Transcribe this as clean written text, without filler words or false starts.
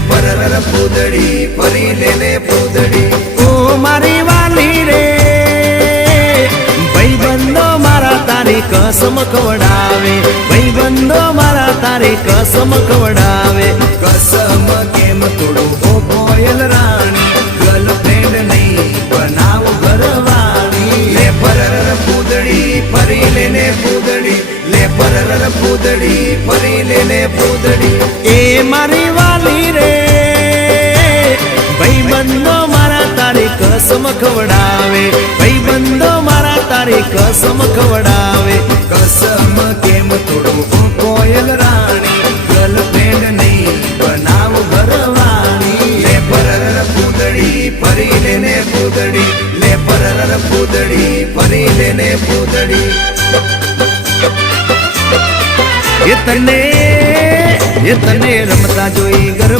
પરર પૂદડી ફરી લેને પૂદડી ઓ મારી વાલી રે ભાઈબંધો મારા તારી કસમ ખવડાવે ભાઈબંધો મારા તારી કસમ ખવડાવે કસમ કેમ તોડું ઓ કોયલ રાણી ગર્લફ્રેન્ડ નહીં બનાવ ઘરવાળી લે પરર પૂદડી ફરી લેને પૂદડી લે પરર પૂદડી ફરી લેને પૂદડી એ મારી વાલી રે ભાઈબંધો મારા તારી કસમ ખવડાવે ભાઈબંધો મારા તારી કસમ ખવડાવે કસમ કેમ તોડું ઓ કોયલ રાણી ગર્લફ્રેન્ડ નહીં બનાવ ઘરવાળી લે પરર પૂદડી ફરી લેને પૂદડી લે પરર પૂદડી ફરી લેને પૂદડી એ તને રમતા જોઈ